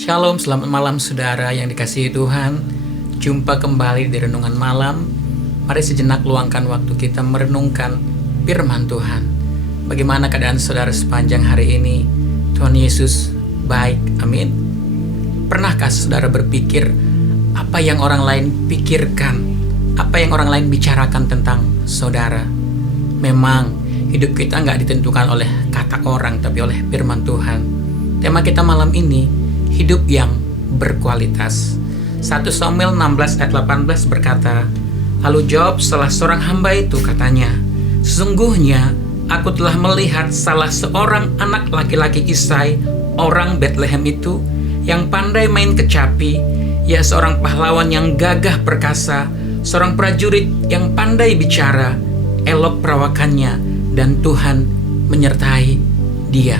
Shalom, selamat malam saudara yang dikasihi Tuhan. Jumpa kembali di Renungan Malam. Mari sejenak luangkan waktu kita merenungkan firman Tuhan. Bagaimana keadaan saudara sepanjang hari ini? Tuhan Yesus baik, amin. Pernahkah saudara berpikir apa yang orang lain pikirkan, apa yang orang lain bicarakan tentang saudara? Memang hidup kita nggak ditentukan oleh kata orang, tapi oleh firman Tuhan. Tema kita malam ini, hidup yang berkualitas. 1 Samuel 16 ayat 18 berkata, lalu jawab salah seorang hamba itu, katanya, sesungguhnya aku telah melihat salah seorang anak laki-laki Isai, orang Bethlehem itu, yang pandai main kecapi, ia seorang pahlawan yang gagah perkasa, seorang prajurit yang pandai bicara, elok perawakannya, dan Tuhan menyertai dia.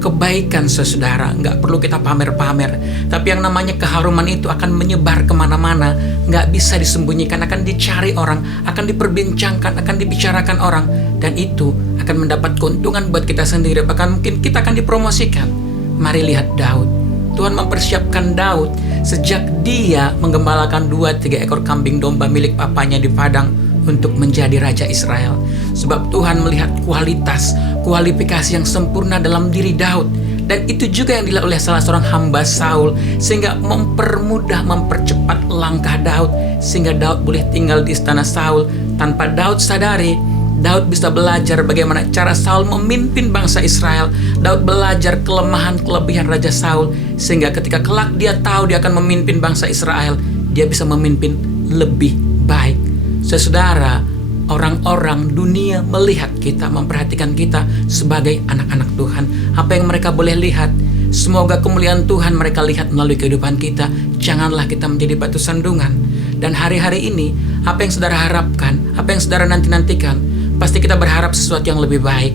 Kebaikan saudara nggak perlu kita pamer-pamer, tapi yang namanya keharuman itu akan menyebar kemana-mana, nggak bisa disembunyikan, akan dicari orang, akan diperbincangkan, akan dibicarakan orang, dan itu akan mendapat keuntungan buat kita sendiri, bahkan mungkin kita akan dipromosikan. Mari lihat Daud. Tuhan mempersiapkan Daud sejak dia menggembalakan 2-3 ekor kambing domba milik papanya di padang untuk menjadi Raja Israel. Sebab Tuhan melihat kualifikasi yang sempurna dalam diri Daud. Dan itu juga yang dilihat oleh salah seorang hamba Saul, sehingga mempercepat langkah Daud, sehingga Daud boleh tinggal di istana Saul. Tanpa Daud sadari, Daud bisa belajar bagaimana cara Saul memimpin bangsa Israel. Daud belajar kelemahan-kelebihan Raja Saul, sehingga ketika kelak dia tahu dia akan memimpin bangsa Israel, dia bisa memimpin lebih baik. Saudara, orang-orang dunia melihat kita, memperhatikan kita sebagai anak-anak Tuhan. Apa yang mereka boleh lihat? Semoga kemuliaan Tuhan mereka lihat melalui kehidupan kita. Janganlah kita menjadi batu sandungan. Dan hari-hari ini, apa yang saudara harapkan, apa yang saudara nanti-nantikan, pasti kita berharap sesuatu yang lebih baik.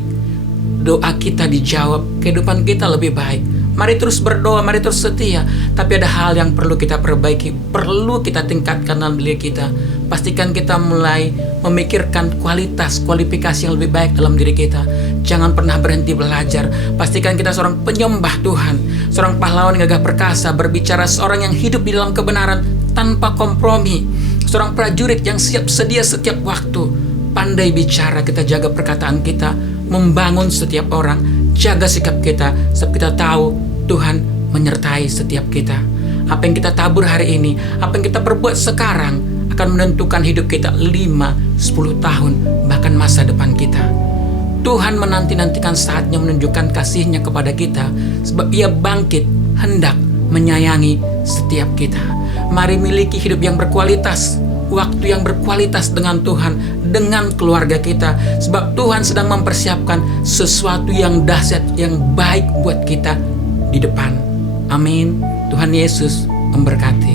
Doa kita dijawab, kehidupan kita lebih baik. Mari terus berdoa, mari terus setia. Tapi ada hal yang perlu kita perbaiki, perlu kita tingkatkan dalam diri kita. Pastikan kita mulai memikirkan kualifikasi yang lebih baik dalam diri kita. Jangan pernah berhenti belajar. Pastikan kita seorang penyembah Tuhan, seorang pahlawan yang gagah perkasa, berbicara seorang yang hidup di dalam kebenaran tanpa kompromi, seorang prajurit yang siap sedia setiap waktu, pandai bicara. Kita jaga perkataan kita, membangun setiap orang. Jaga sikap kita, sebab kita tahu Tuhan menyertai setiap kita. Apa yang kita tabur hari ini, apa yang kita perbuat sekarang, akan menentukan hidup kita 5-10 tahun, bahkan masa depan kita. Tuhan menanti-nantikan saatnya menunjukkan kasih-Nya kepada kita, sebab Ia bangkit, hendak menyayangi setiap kita. Mari miliki hidup yang berkualitas, waktu yang berkualitas dengan Tuhan, dengan keluarga kita, sebab Tuhan sedang mempersiapkan sesuatu yang dahsyat, yang baik buat kita di depan. Amin. Tuhan Yesus memberkati.